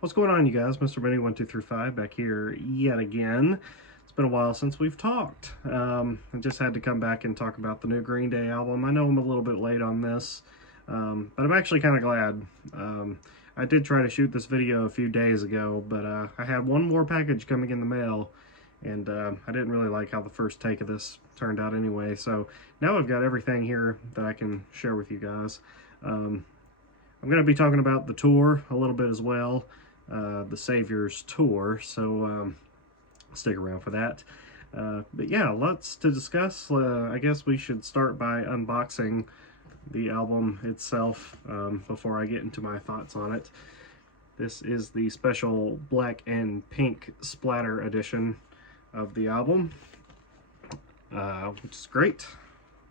What's going on, you guys? Mr. Benny1235 back here yet again. It's been a while since we've talked. I just had to come back and talk about the new Green Day album. I know I'm a little bit late on this, but I'm actually kind of glad. I did try to shoot this video a few days ago, but I had one more package coming in the mail, and I didn't really like how the first take of this turned out anyway. So now I've got everything here that I can share with you guys. I'm going to be talking about the tour a little bit as well. The Saviors tour, so stick around for that. But yeah, lots to discuss. I guess we should start by unboxing the album itself before I get into my thoughts on it. This is the special black and pink splatter edition of the album, which is great.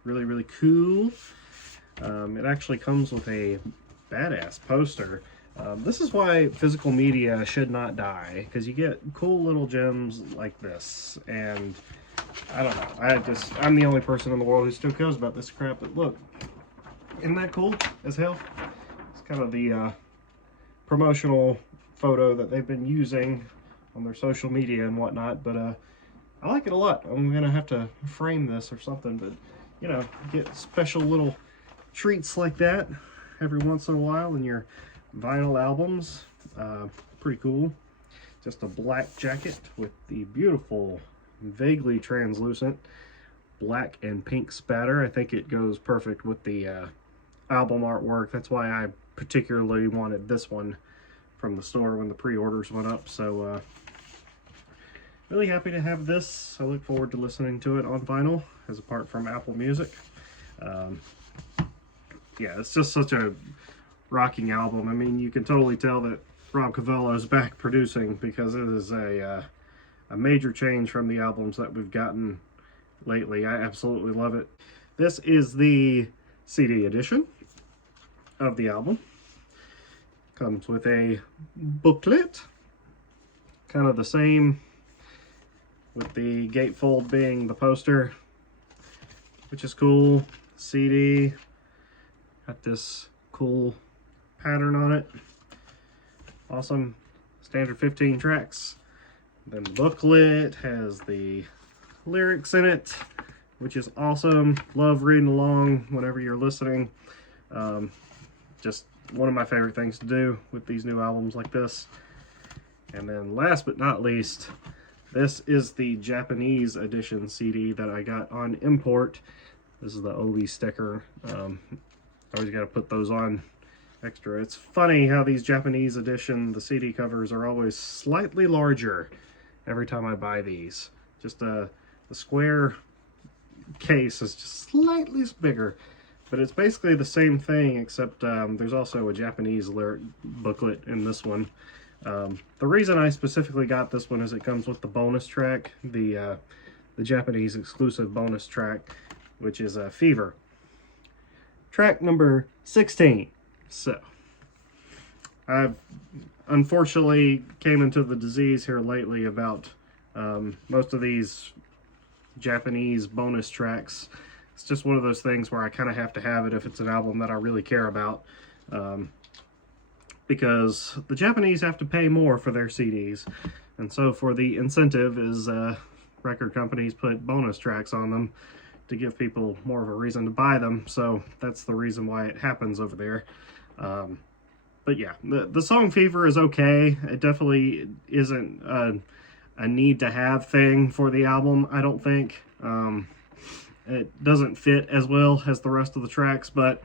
Really, really cool. It actually comes with a badass poster. This is why physical media should not die, because you get cool little gems like this, and I don't know, I'm the only person in the world who still cares about this crap, but look, isn't that cool as hell? It's kind of the promotional photo that they've been using on their social media and whatnot, but I like it a lot. I'm gonna have to frame this or something, but you know, get special little treats like that every once in a while in your vinyl albums. Pretty cool. Just a black jacket with the beautiful, vaguely translucent black and pink spatter. I think it goes perfect with the album artwork. That's why I particularly wanted this one from the store when the pre-orders went up. So really happy to have this. I look forward to listening to it on vinyl, as apart from Apple Music. Yeah, it's just such a rocking album. I mean, you can totally tell that Rob Cavallo is back producing, because it is a major change from the albums that we've gotten lately. I absolutely love it. This is the CD edition of the album. Comes with a booklet, kind of the same, with the gatefold being the poster, which is cool. CD, got this cool pattern on it. Awesome. Standard 15 tracks. Then the booklet has the lyrics in it, which is awesome. Love reading along whenever you're listening. Just one of my favorite things to do with these new albums like this. And then last but not least, this is the Japanese edition CD that I got on import. This is the Obi sticker. Always got to put those on extra. It's funny how these Japanese edition, the CD covers are always slightly larger every time I buy these. Just the square case is just slightly bigger, but it's basically the same thing, except there's also a Japanese lyric booklet in this one. The reason I specifically got this one is it comes with the bonus track, the Japanese exclusive bonus track, which is Fever. Track number 16. So, I've unfortunately came into the disease here lately about most of these Japanese bonus tracks. It's just one of those things where I kind of have to have it if it's an album that I really care about. Because the Japanese have to pay more for their CDs. And so for the incentive is record companies put bonus tracks on them to give people more of a reason to buy them. So that's the reason why it happens over there. But yeah, the song Fever is okay. It definitely isn't a need to have thing for the album, I don't think. It doesn't fit as well as the rest of the tracks, but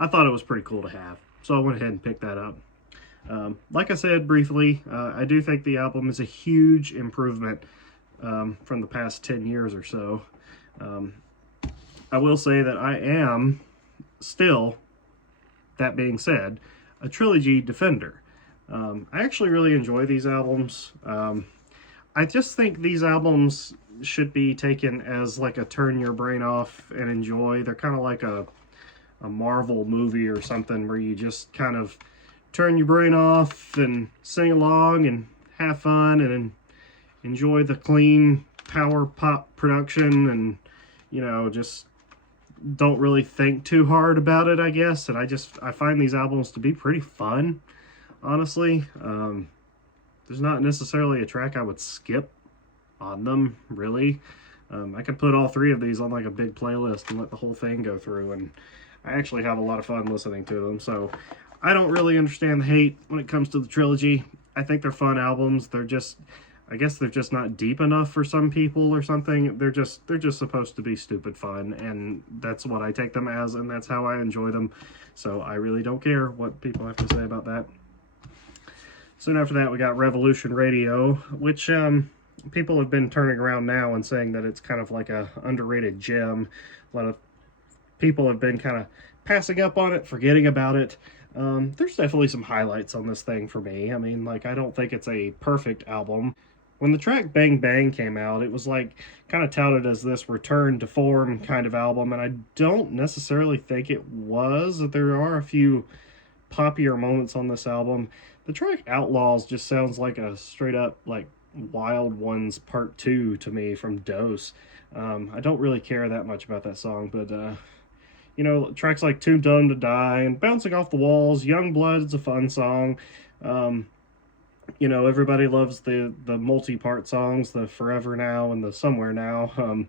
I thought it was pretty cool to have. So I went ahead and picked that up. Like I said briefly, I do think the album is a huge improvement from the past 10 years or so. I will say that I am still, that being said, a trilogy defender. I actually really enjoy these albums. I just think these albums should be taken as like a turn your brain off and enjoy. They're kind of like a Marvel movie or something where you just kind of turn your brain off and sing along and have fun and enjoy the clean power pop production, and you know, just don't really think too hard about it, I guess. And I find these albums to be pretty fun, honestly. there's not necessarily a track I would skip on them, really. I can put all three of these on like a big playlist and let the whole thing go through, and I actually have a lot of fun listening to them. So I don't really understand the hate when it comes to the trilogy. I think they're fun albums. They're just, I guess they're just not deep enough for some people or something. They're just supposed to be stupid fun, and that's what I take them as, and that's how I enjoy them. So I really don't care what people have to say about that. Soon after that, we got Revolution Radio, which people have been turning around now and saying that it's kind of like a underrated gem. A lot of people have been kind of passing up on it, forgetting about it. There's definitely some highlights on this thing for me. I mean, like, I don't think it's a perfect album. When the track Bang Bang came out, it was like kind of touted as this return to form kind of album, and I don't necessarily think it was. There are a few poppier moments on this album. The track Outlaws just sounds like a straight up like Wild Ones Part 2 to me from Dose. I don't really care that much about that song, but you know, tracks like Too Dumb to Die and Bouncing Off the Walls, Young Blood is a fun song. You know, everybody loves the multi-part songs, the Forever Now and the Somewhere Now.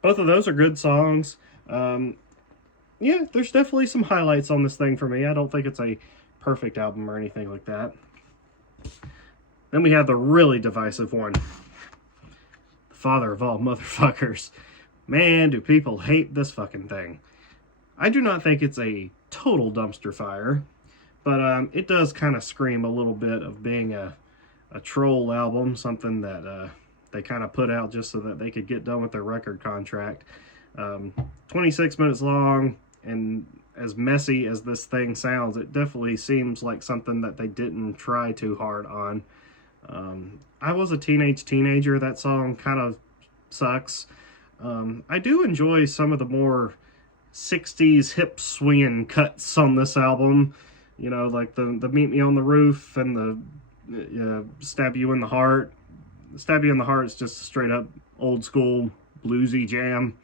Both of those are good songs. Yeah, there's definitely some highlights on this thing for me. I don't think it's a perfect album or anything like that. Then we have the really divisive one. The father of all motherfuckers. Man, do people hate this fucking thing. I do not think it's a total dumpster fire, but it does kind of scream a little bit of being a troll album, something that they kind of put out just so that they could get done with their record contract. 26 minutes long, and as messy as this thing sounds, it definitely seems like something that they didn't try too hard on. I was a teenager. That song kind of sucks. I do enjoy some of the more 60s hip swinging cuts on this album. You know, like the Meet Me on the Roof and the Stab You in the Heart. Stab You in the Heart is just straight up old school bluesy jam.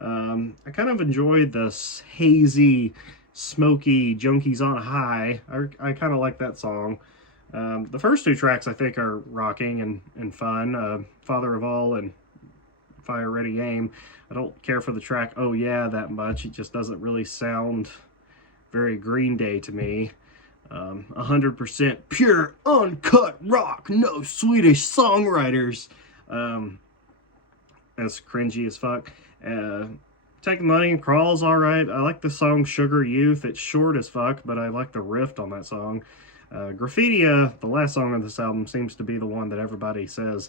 I kind of enjoyed this hazy, smoky Junkies on a High. I kind of like that song. The first two tracks I think are rocking and fun. Father of All and Fire Ready Aim. I don't care for the track Oh Yeah that much. It just doesn't really sound very Green Day to me. 100% pure, uncut rock, no Swedish songwriters. That's cringy as fuck. Take the Money, Crawl's alright. I like the song Sugar Youth. It's short as fuck, but I like the riff on that song. Graffitia, the last song on this album, seems to be the one that everybody says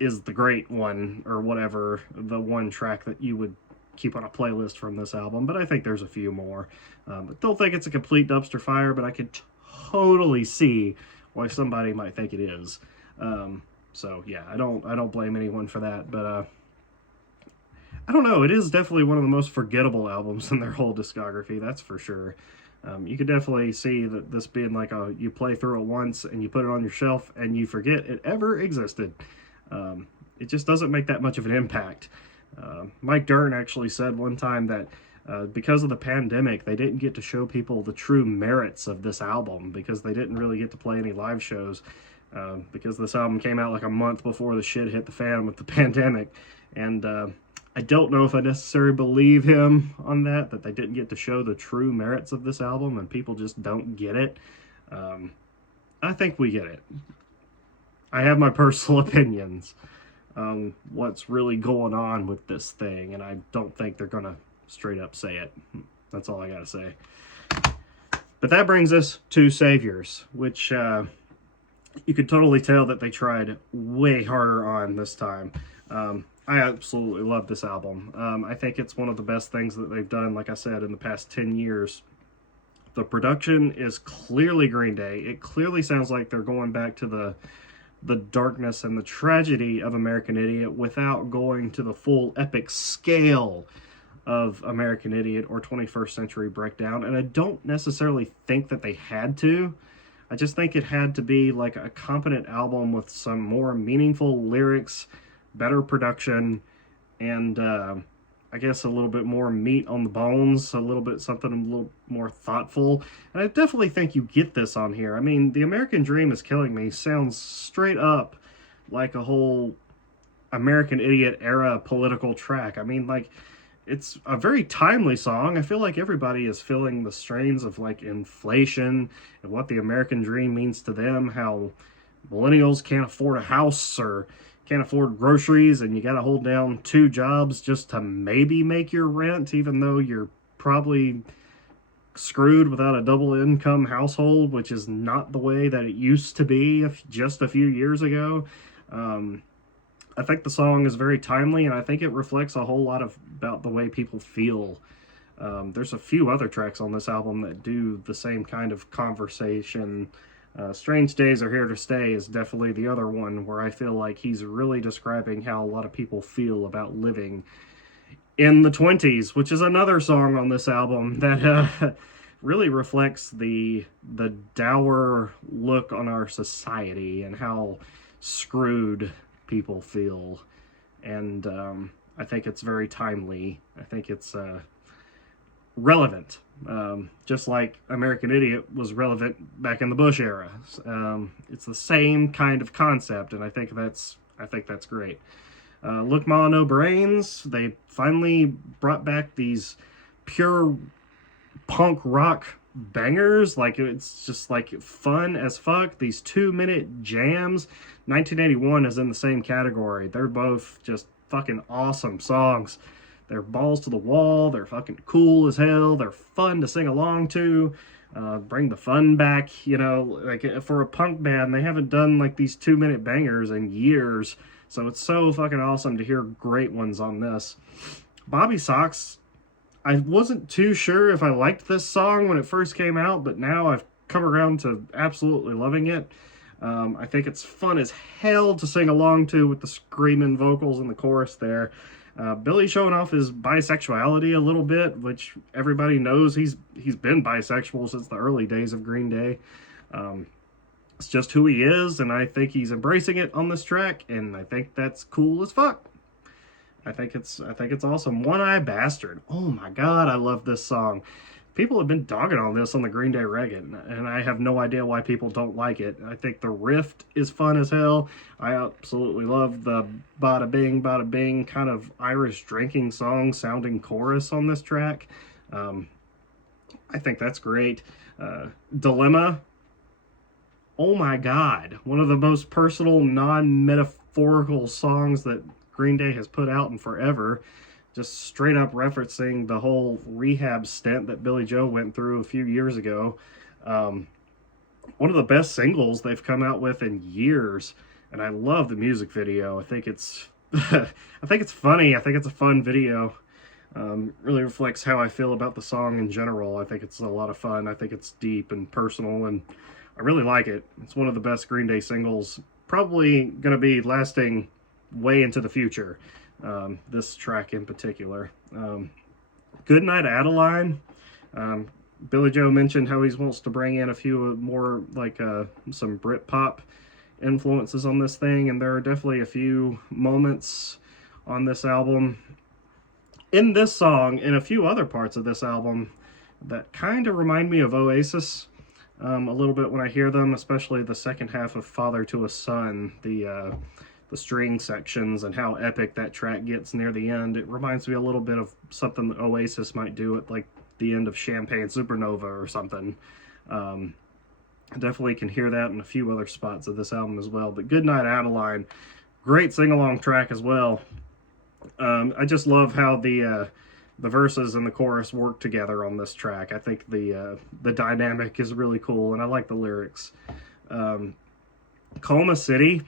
is the great one, or whatever, the one track that you would keep on a playlist from this album, but I think there's a few more. I don't think it's a complete dumpster fire, but I could totally see why somebody might think it is. So yeah, I don't blame anyone for that, but I don't know, it is definitely one of the most forgettable albums in their whole discography, that's for sure. You could definitely see that this being like you play through it once and you put it on your shelf and you forget it ever existed. It just doesn't make that much of an impact. Mike Dirnt actually said one time that because of the pandemic, they didn't get to show people the true merits of this album because they didn't really get to play any live shows because this album came out like a month before the shit hit the fan with the pandemic. And I don't know if I necessarily believe him on that they didn't get to show the true merits of this album and people just don't get it. I think we get it. I have my personal opinions on what's really going on with this thing, and I don't think they're going to straight up say it. That's all I got to say. But that brings us to Saviors, which you could totally tell that they tried way harder on this time. I absolutely love this album. I think it's one of the best things that they've done, like I said, in the past 10 years. The production is clearly Green Day. It clearly sounds like they're going back to the darkness and the tragedy of American Idiot without going to the full epic scale of American Idiot or 21st Century Breakdown. And I don't necessarily think that they had to. I just think it had to be like a competent album with some more meaningful lyrics, better production, and I guess, a little bit more meat on the bones, a little bit something a little more thoughtful. And I definitely think you get this on here. I mean, The American Dream is Killing Me sounds straight up like a whole American Idiot era political track. I mean, like, it's a very timely song. I feel like everybody is feeling the strains of like inflation and what the American dream means to them, how millennials can't afford a house or can't afford groceries, and you got to hold down two jobs just to maybe make your rent, even though you're probably screwed without a double income household, which is not the way that it used to be just a few years ago. I think the song is very timely, and I think it reflects a whole lot of about the way people feel. There's a few other tracks on this album that do the same kind of conversation. Strange Days Are Here to Stay is definitely the other one where I feel like he's really describing how a lot of people feel about living in the 20s, which is another song on this album that really reflects the dour look on our society and how screwed people feel. And I think it's very timely. I think it's relevant, just like American Idiot was relevant back in the Bush era. It's the same kind of concept, and I think that's great. Look Ma No Brains, they finally brought back these pure punk rock bangers. Like, it's just like fun as fuck. These 2-minute jams. 1981 is in the same category. They're both just fucking awesome songs. They're balls to the wall. They're fucking cool as hell. They're fun to sing along to. Bring the fun back, you know. Like, for a punk band, they haven't done like these 2-minute bangers in years, so it's so fucking awesome to hear great ones on this. Bobby Sox, I wasn't too sure if I liked this song when it first came out, but now I've come around to absolutely loving it. I think it's fun as hell to sing along to with the screaming vocals in the chorus there. Billy showing off his bisexuality a little bit, which everybody knows he's been bisexual since the early days of Green Day. It's just who he is, and I think he's embracing it on this track, and I think that's cool as fuck. I think it's awesome. One Eye Bastard. Oh my god, I love this song. People have been dogging on this on the Green Day Reggae, and I have no idea why people don't like it. I think the riff is fun as hell. I absolutely love the bada bing kind of Irish drinking song sounding chorus on this track. I think that's great. Dilemma. Oh my god. One of the most personal, non-metaphorical songs that Green Day has put out in forever. Just straight up referencing the whole rehab stint that Billy Joe went through a few years ago. One of the best singles they've come out with in years, and I love the music video. I think it's I think it's funny. I think it's a fun video. Really reflects how I feel about the song in general. I think it's a lot of fun. I think it's deep and personal, and I really like it. It's one of the best Green Day singles. Probably going to be lasting way into the future. This track in particular. Goodnight Adeline. Billy Joe mentioned how he wants to bring in a few more, like, some Britpop influences on this thing, and there are definitely a few moments on this album, in this song, and a few other parts of this album, that kind of remind me of Oasis a little bit when I hear them, especially the second half of Father to a Son, the string sections and how epic that track gets near the end. It reminds me a little bit of something that Oasis might do at like the end of Champagne Supernova or something. I definitely can hear that in a few other spots of this album as well. But Goodnight Adeline, great sing-along track as well. I just love how the verses and the chorus work together on this track. I think the dynamic is really cool, and I like the lyrics. Coma City.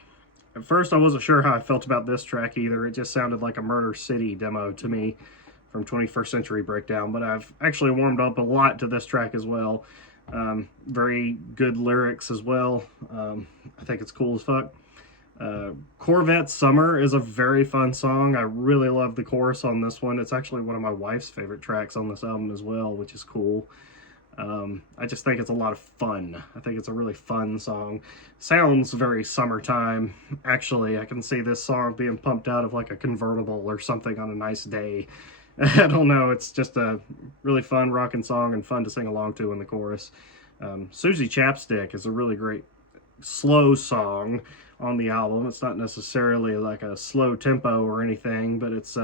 At first, I wasn't sure how I felt about this track either. It just sounded like a Murder City demo to me from 21st Century Breakdown, but I've actually warmed up a lot to this track as well. Very good lyrics as well. I think it's cool as fuck. Corvette Summer is a very fun song. I really love the chorus on this one. It's actually one of my wife's favorite tracks on this album as well, which is cool. I just think it's a lot of fun. I think it's a really fun song. Sounds very summertime. Actually, I can see this song being pumped out of like a convertible or something on a nice day. I don't know. It's just a really fun rocking song and fun to sing along to in the chorus. Susie Chapstick is a really great slow song on the album. It's not necessarily like a slow tempo or anything, but it's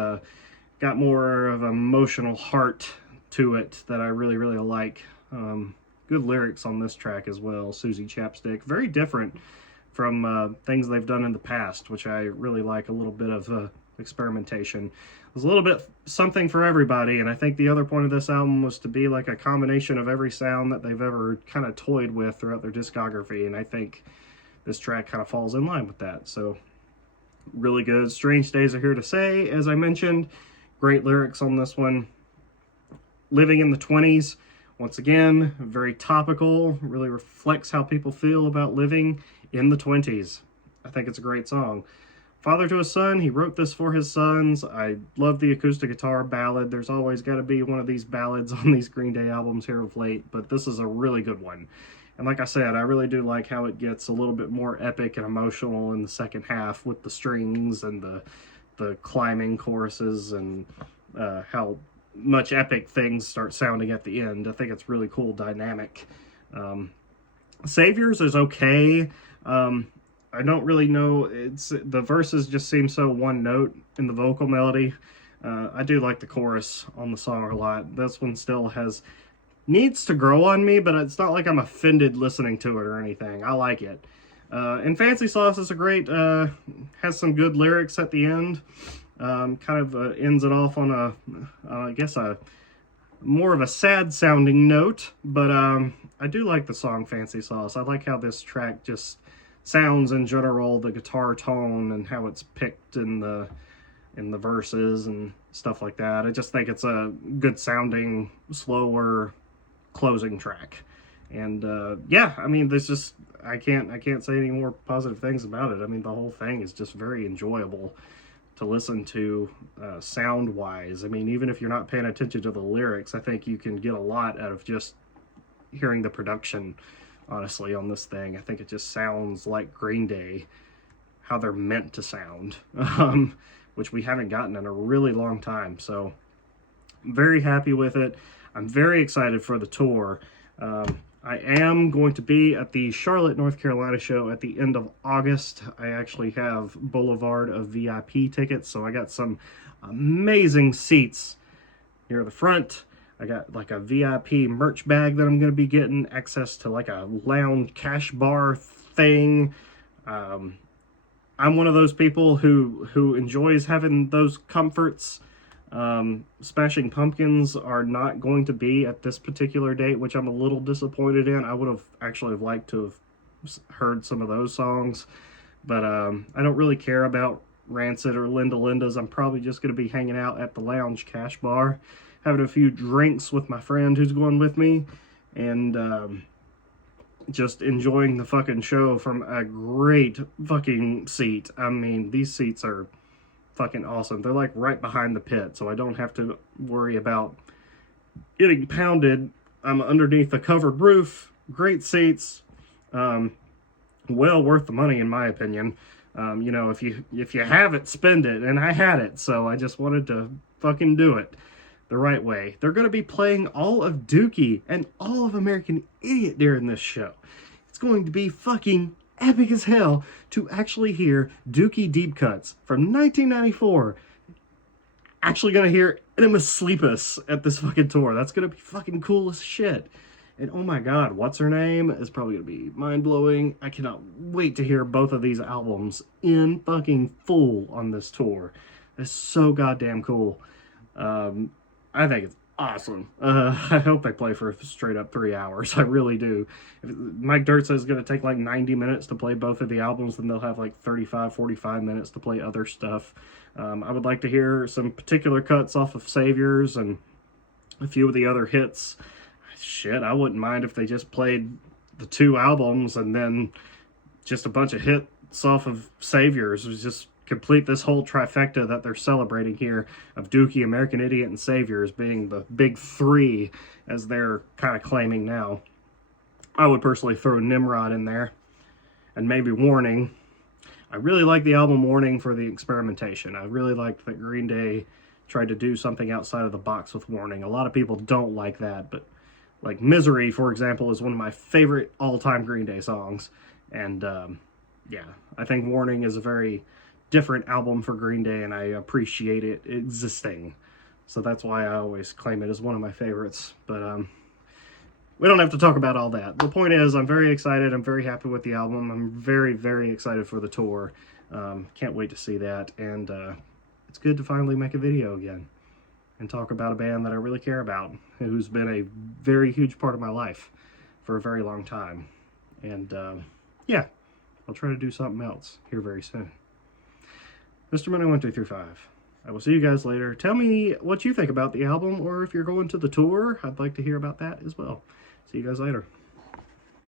got more of an emotional heart to it that I really, really like. Good lyrics on this track as well. Susie Chapstick, very different from things they've done in the past, which I really like. A little bit of experimentation. There's a little bit something for everybody, and I think the other point of this album was to be like a combination of every sound that they've ever kind of toyed with throughout their discography, and I think this track kind of falls in line with that. So really good. Strange Days Are Here to Say, as I mentioned. Great lyrics on this one. Living in the 20s, once again, very topical, really reflects how people feel about living in the 20s. I think it's a great song. Father to a Son, he wrote this for his sons. I love the acoustic guitar ballad. There's always got to be one of these ballads on these Green Day albums here of late, but this is a really good one. And like I said, I really do like how it gets a little bit more epic and emotional in the second half with the strings and the climbing choruses and how much epic things start sounding at the end. I think it's really cool dynamic. Saviors is okay. I don't really know. The verses just seem so one note in the vocal melody. I do like the chorus on the song a lot. This one still needs to grow on me, but it's not like I'm offended listening to it or anything. I like it. And Fancy Sauce is has some good lyrics at the end. Kind of ends it off on I guess a more of a sad sounding note, but I do like the song Fancy Sauce. I like how this track just sounds in general, the guitar tone and how it's picked in the verses and stuff like that. I just think it's a good sounding, slower closing track. And yeah, I mean, I can't say any more positive things about it. I mean, the whole thing is just very enjoyable to listen to sound wise. I mean, even if you're not paying attention to the lyrics, I think you can get a lot out of just hearing the production, honestly, on this thing. I think it just sounds like Green Day, how they're meant to sound, which we haven't gotten in a really long time. So I'm very happy with it. I'm very excited for the tour. I am going to be at the Charlotte, North Carolina show at the end of August. I actually have Boulevard of VIP tickets, so I got some amazing seats near the front. I got like a VIP merch bag that I'm going to be getting, access to like a lounge cash bar thing. I'm one of those people who enjoys having those comforts. Smashing Pumpkins are not going to be at this particular date, which I'm a little disappointed in. I would have actually liked to have heard some of those songs, but I don't really care about Rancid or Linda Linda's. I'm probably just going to be hanging out at the lounge cash bar, having a few drinks with my friend who's going with me, and just enjoying the fucking show from a great fucking seat. I mean, these seats are fucking awesome. They're like right behind the pit, so I don't have to worry about getting pounded. I'm underneath a covered roof. Great seats. Well worth the money, in my opinion. You know, if you have it, spend it, and I had it, so I just wanted to fucking do it the right way. They're going to be playing all of Dookie and all of American Idiot during this show. It's going to be fucking epic as hell to actually hear Dookie deep cuts from 1994. Actually gonna hear Enema Sleepus at this fucking tour. That's gonna be fucking cool as shit. And oh my god, what's her name is probably gonna be mind-blowing. I cannot wait to hear both of these albums in fucking full on this tour. It's so goddamn cool. I think it's awesome. I hope they play for straight up 3 hours. I really do. If Mike Dirt says it's going to take like 90 minutes to play both of the albums, then they'll have like 35, 45 minutes to play other stuff. I would like to hear some particular cuts off of Saviors and a few of the other hits. Shit, I wouldn't mind if they just played the 2 albums and then just a bunch of hits off of Saviors. It was just complete this whole trifecta that they're celebrating here of Dookie, American Idiot, and Saviors being the big 3, as they're kind of claiming now. I would personally throw Nimrod in there, and maybe Warning. I really like the album Warning for the experimentation. I really liked that Green Day tried to do something outside of the box with Warning. A lot of people don't like that, but like Misery, for example, is one of my favorite all-time Green Day songs. And yeah, I think Warning is a very different album for Green Day, and I appreciate it existing. So that's why I always claim it as one of my favorites. But we don't have to talk about all that. The point is, I'm very excited. I'm very happy with the album. I'm very, very excited for the tour. Can't wait to see that. And it's good to finally make a video again and talk about a band that I really care about, who's been a very huge part of my life for a very long time. And yeah, I'll try to do something else here very soon. Mr. Money 1, 2, 3, 5. I will see you guys later. Tell me what you think about the album, or if you're going to the tour. I'd like to hear about that as well. See you guys later.